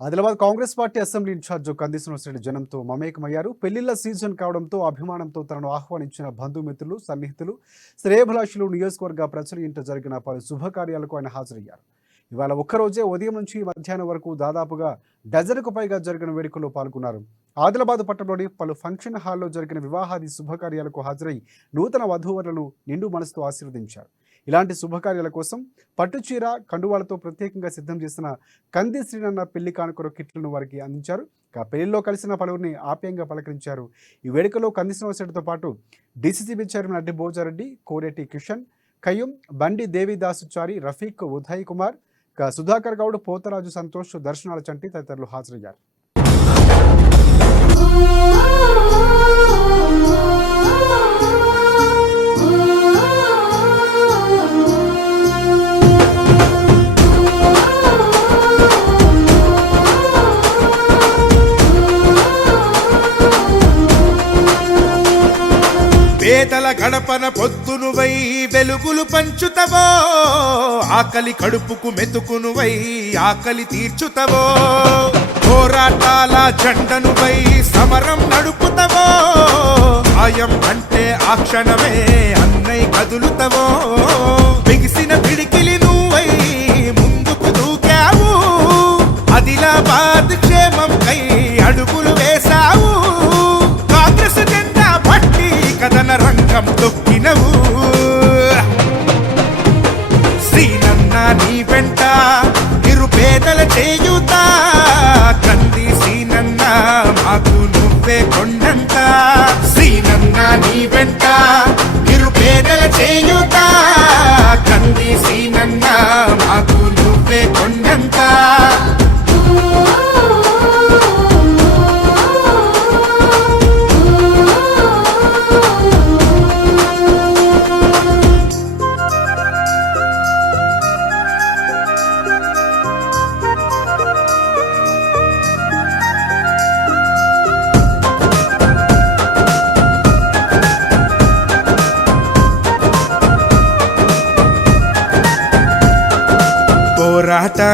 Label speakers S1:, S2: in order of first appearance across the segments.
S1: Adilabad Congress party assembly incharge Kandi Srinivasa Reddy జనంతో మమేకమయ్యారు. పెళ్ళిళ్ళ season కావడంతో అభిమానంతో తనను ఆహ్వానించిన బంధుమిత్రులు సన్నిహితులు శ్రేయభిలాషులు నియోజకవర్గ ప్రజల ఇంట జరిగిన పలు శుభకార్యాలకు ఆయన హాజరయ్యారు. ఇవాళ ఒక్కరోజే ఉదయం నుంచి మధ్యాహ్నం వరకు దాదాపుగా డజన్కు పైగా జరిగిన వేడుకల్లో పాల్గొన్నారు. ఆదిలాబాద్ పట్టణంలోని పలు ఫంక్షన్ హాల్లో జరిగిన వివాహాది శుభకార్యాలకు హాజరై నూతన వధూవరులను నిండు మనసుతో ఆశీర్వదించారు. ఇలాంటి శుభకార్యాల కోసం పట్టుచీర కండువాలతో ప్రత్యేకంగా సిద్ధం చేసిన కంది శ్రీనన్న పెళ్ళి కానుకర కిట్లను వారికి అందించారు. ఇక పెళ్ళిలో కలిసిన పలువురిని ఆప్యాయంగా పలకరించారు. ఈ వేడుకలో కంది శ్రీనివాసరెడ్డితో పాటు డీసీసీబీ చైర్మన్ అడ్డి భోజారెడ్డి కోరేటి కిషన్ కయ్యం బండి దేవిదాసుచారి రఫీక్ ఉదయ్ కుమార్ సుధాకర్ గౌడ్ పోతరాజు సంతోష్ దర్శనాల చంటి తదితరులు హాజరయ్యారు.
S2: పేదల గడపన పొద్దునువై వెలుగులు పంచుతవో ఆకలి కడుపుకు మెతుకునువై ఆకలి తీర్చుతవో. పోరాటాల జెండనువై సమరం నడుపుతవో ఆయం అంటే ఆ క్షణమే అన్నై కదులుతవో. బిగిసిన పిడికిలి నువ్వై ముందుకు దూకావు అదిలాబాద్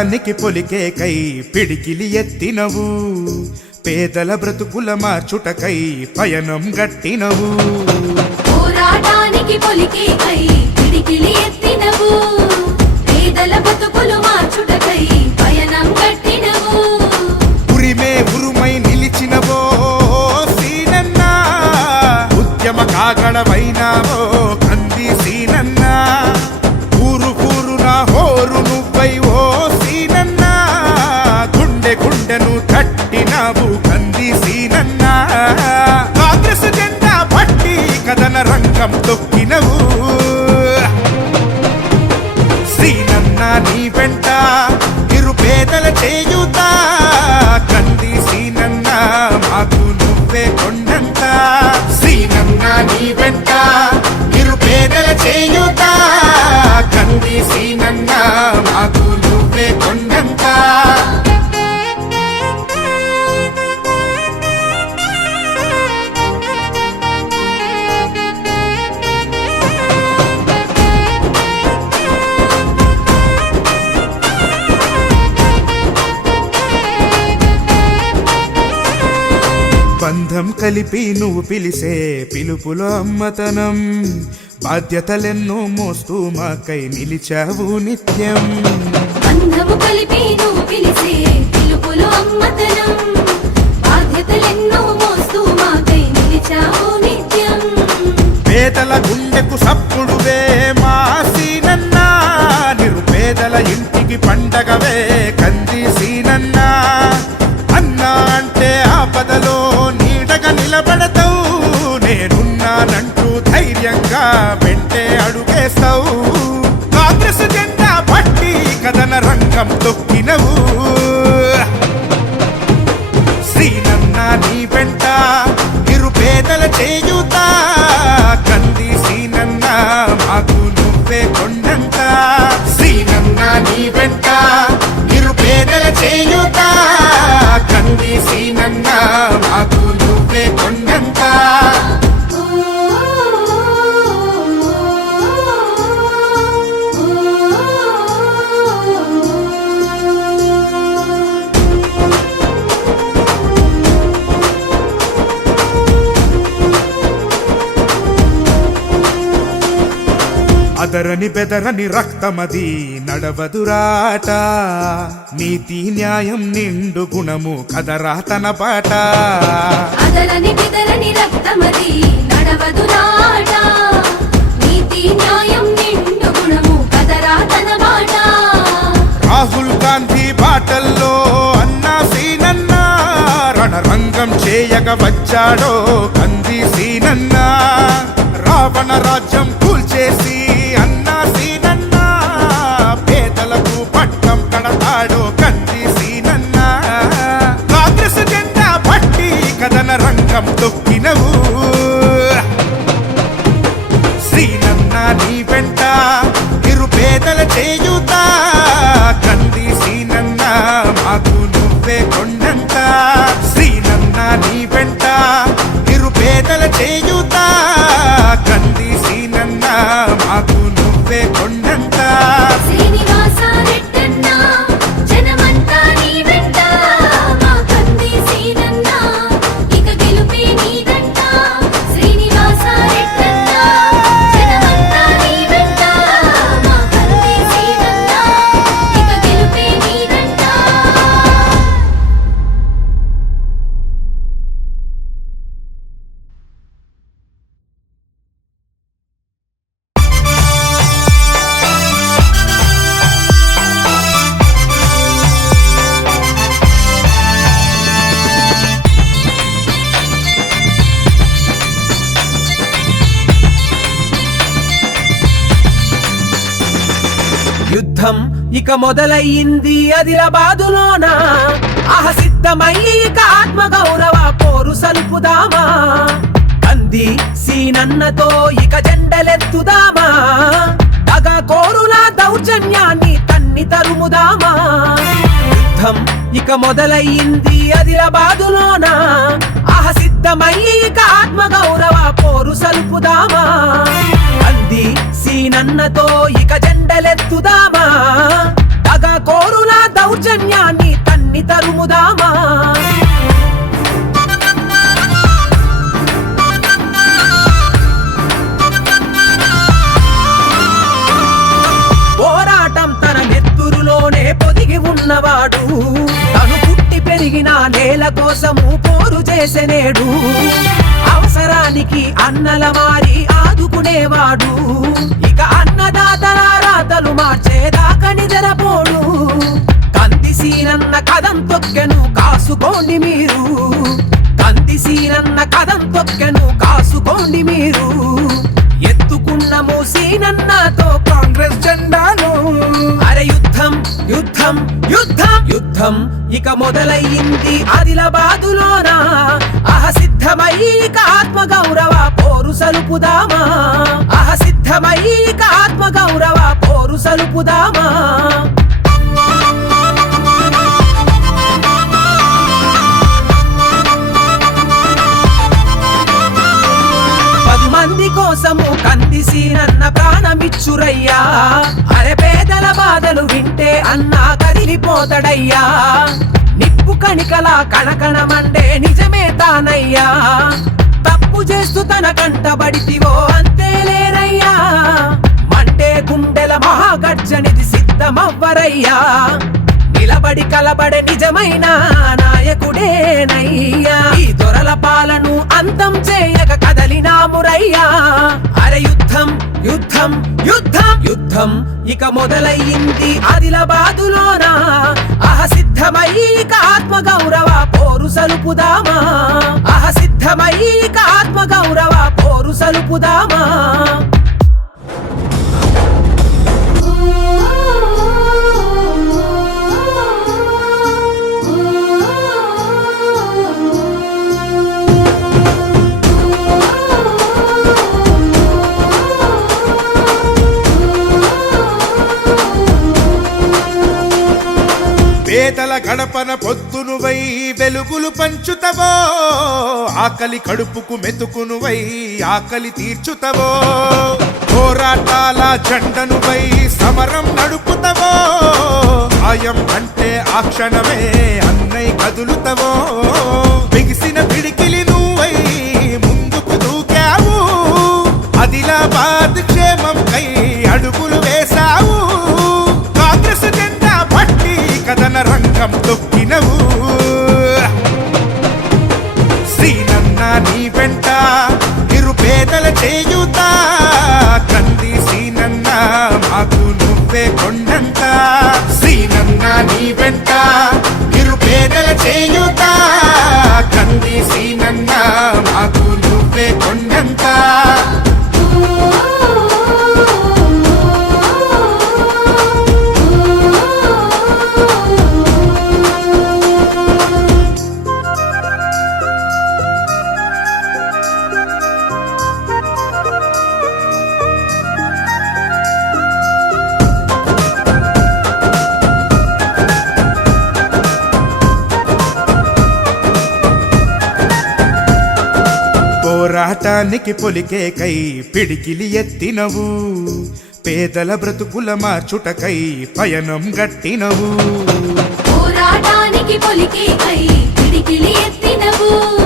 S2: పోరాటానికి పొలికేకై పిడికిలి ఎత్తినవు. పేదల బ్రతుకుల మార్చుటకై పయనం గట్టినవు.
S3: పోరాటానికి పొలికేకై పిడికిలి
S2: కన్నా నీ వెంట నిరుపేదల చేయుత. కంది సీనన్న మాకు నువ్వే కొండంత. సీనన్న నీ వెంట నిరుపేదల చేయుత. బంధం కలిపి నువ్వు పిలిసే పిలుపులో అమ్మతనం. బాధ్యతలెన్నో మోస్తూ మాకై నిలిచావు నిత్యం.
S3: బంధము కలిపి నువ్వు పిలిసే పిలుపులు అమ్మతనం. బాధ్యతలెన్నో మోస్తూ మాకై నిలిచావు నిత్యం.
S2: పేదల గుండెకు సప్పుడువే మా సీనన్నా నిరుపేదల ఇంటికి పండగవే కంది సీనన్నా. అన్నా అంటే ఆపదలో ధైర్యంగా వెంటే అడుగేస్తావు. కాంగ్రెస్ జెండా పట్టి కథన రంగం తొక్కినవు. శ్రీనన్న నీ వెంట నిరుపేదల చేయుత. కంది శ్రీనన్న మాకు నువ్వే కొండంత. శ్రీనన్న నీ వెంట నిరుపేదల చేయుత. కంది శ్రీనన్న మాకు అదరని బెదరని రక్తమది నడవదురాట. నీతి న్యాయం నిండు గుణము కదరా తన బాట
S3: అదరని బిదరని రక్తమది నడవదు నాట నీతి న్యాయం నిండు గుణము కదరా తన బాట
S2: రాహుల్ గాంధీ బాటల్లో అన్నా సీనన్న రణరంగం చేయగ వచ్చాడో కంది సీనన్న. రావణ రాజ్యం నిరుపేదల
S3: చేయు
S4: యుద్ధం ఇక మొదలయ్యింది అదిలబాదులోన అహసిద్ధమయ్యి ఇక ఆత్మ గౌరవ పోరు సలుపుదామా? అంది సీనన్నతో ఇక జెండలెత్తుదామా? తగ కోరుల దౌర్జన్యాన్ని తన్ని తరుముదామా? యుద్ధం ఇక మొదలయ్యింది అదిలబాదులోన అహసిద్ధమయ్యి ఇక ఆత్మ గౌరవ పోరు సలుపుదామా? సీనన్నతో ఇక జెండలెత్తుదామా? కంది కథం తొక్కెను కాసుకోండి మీరు. కంది సీనన్న కథం తొక్కెను కాసుకోండి మీరు. ఎత్తుకున్నము సీనన్నతో కాంగ్రెస్ జెండాను. అరే యుద్ధం యుద్ధం యుద్ధం యుద్ధం. ఇక మొదలయ్యింది ఆదిలాబాదులోన? అహసిద్ధమై ఇక ఆత్మ గౌరవ పోరు సలుపుదామా? అహసిద్ధమై ఇక ఆత్మ గౌరవ పోరు సలుపుదామా? కంది నన్న ప్రాణమిచ్చురయ్యా. అరే పేదల బాధలు వింటే అన్నా కదిలిపోతాడయ్యా. నిప్పు కణికలా కణకణమండే నిజమే తానయ్యా. తప్పు చేస్తూ తన కంటబడితివో అంతేలేనయ్యా మంటే గుండెల మహాగర్జనిది సిద్ధమవ్వరయ్యా. నిలబడి కలబడే నిజమైన నాయకుడేనయ్యా. ఈ దొరల పాలను అంతం చేయక కదలినామురయ్యా. యుద్ధం యుద్ధం యుద్ధం. ఇక మొదలయ్యింది ఆదిలాబాదులోన? అహ సిద్ధమై ఇక ఆత్మ గౌరవ పోరు సలుపుదామా? అహ సిద్ధమై ఇక ఆత్మ గౌరవ పోరు సలుపుదామా?
S2: పేటల గడపన పొద్దునువై వెలుగులు పంచుతవో ఆకలి కడుపుకు మెతుకునువై ఆకలి తీర్చుతవో. పోరాటాల జెండనువై సమరం నడుపుతవో ఆయం అంటే ఆ క్షణమే అన్నై కదులుతవో. బిగిసిన పిడికిలి నువ్వై ముందుకు దూకావు అదిలాబాద్ క్షేమం పనికి పొలికేకై పిడికిలి ఎత్తినవు. పేదల బ్రతుకుల మార్చుటకై పయనం గట్టినవు.
S3: పోరాటానికి పొలికేకై పిడికిలి ఎత్తినవు.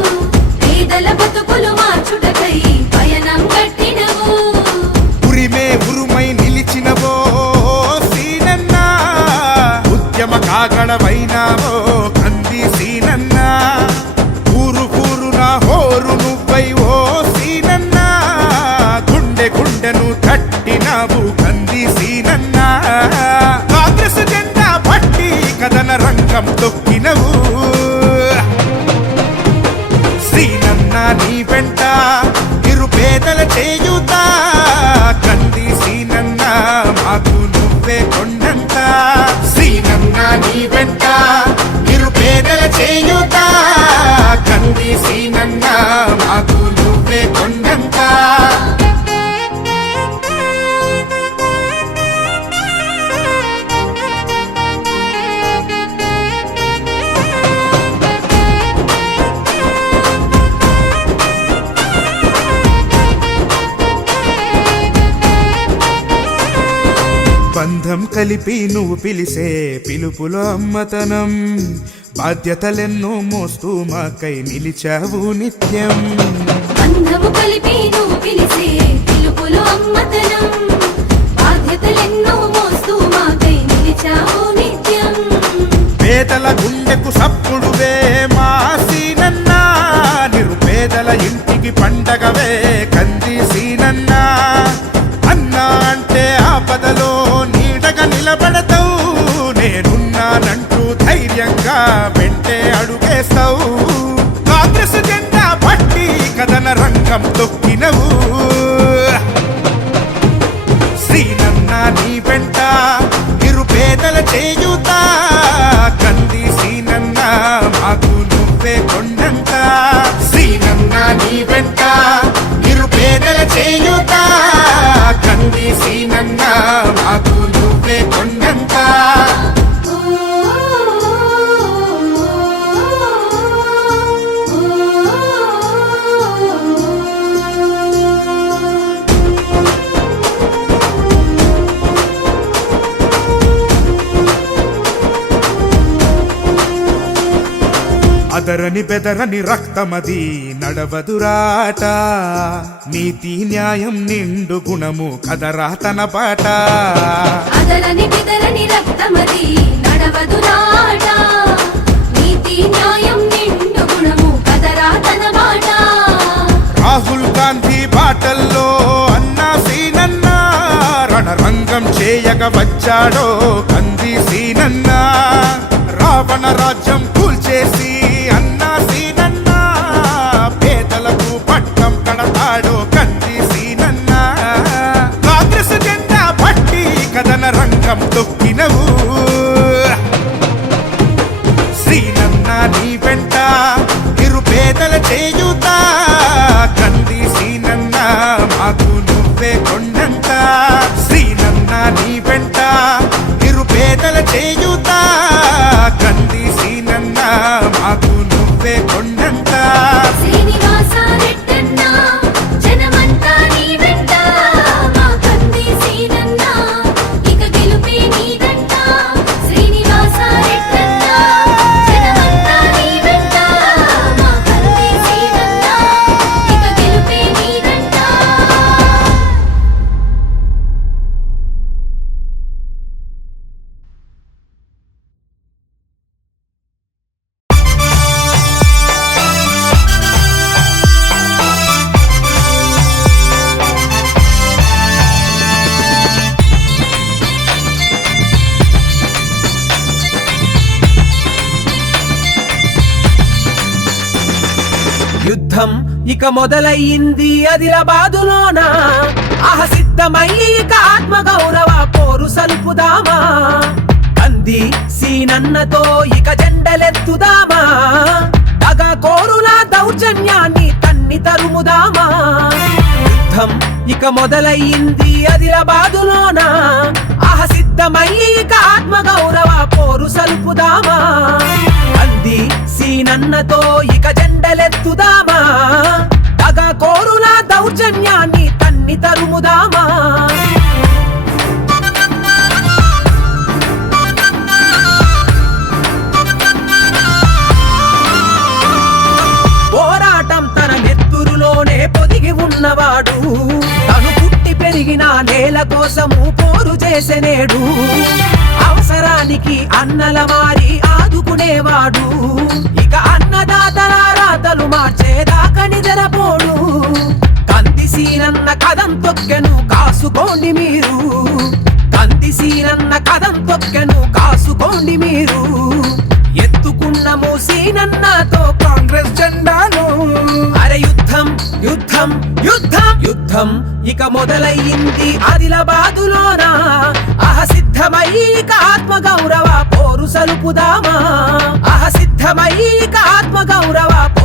S2: బంధం కలిపి నువ్వు పిలిసే పిలుపులో అమ్మతనం. బాధ్యతలెన్నో మోస్తూ మాకై నిలిచావు నిత్యం. పేదల గుండెకు సప్పుడు వేమ నీ బెదరని రక్తమది నడవదురాట. నీతి న్యాయం నిండు గుణము కదరా తన పాట.
S3: అదరని బెదరని రక్తమది నడవదురాట. నీతి న్యాయం నిండు గుణము కదరా తన పాట.
S2: రాహుల్ గాంధీ పాటల్లో అన్నా సీనన్నా రణరంగం చేయక వచ్చాడో కంది సీనన్నా. రావణ రాజ్యం కూల్చేసి
S4: యుద్ధం ఇక మొదలయ్యింది అదిలబాదులోన అహసిద్ధమయ్యి సిద్ధమయ్యి ఆత్మ గౌరవ పోరు సలుపుదామా? అంది సీనన్నతో ఇక జెండలెత్తుదామా? తగ కోరుల దౌర్జన్యాన్ని తన్ని తరుముదామా? యుద్ధం ఇక మొదలయ్యింది అదిలబాదులోన అహసిద్ధమయ్యి సిద్ధమయ్యి ఆత్మ గౌరవ పోరు సలుపుదామా? అంది సీనన్నతో చేసెనేడు. అవసరానికి అన్నల మారి ఆదుకునేవాడు. ఇక అన్నదాతల రాతలు మార్చేదాకా నిద్రపోడు. కంది సీనన్న కథం తొక్కెను కాసుకోండి మీరు. కంది సీనన్న కథం తొక్కెను కాసుకోండి మీరు. ఎత్తుకున్నము మూసీనన్నతో
S2: కాంగ్రెస్ జెండాను.
S4: అరే యుద్ధం యుద్ధం యుద్ధం యుద్ధం. ఇక మొదలయ్యింది ఆదిలాబాదులోనా? అహసిద్ధమై ఇక ఆత్మ గౌరవ పోరు సలుపుదామా? అహసిద్ధమై ఇక ఆత్మ గౌరవ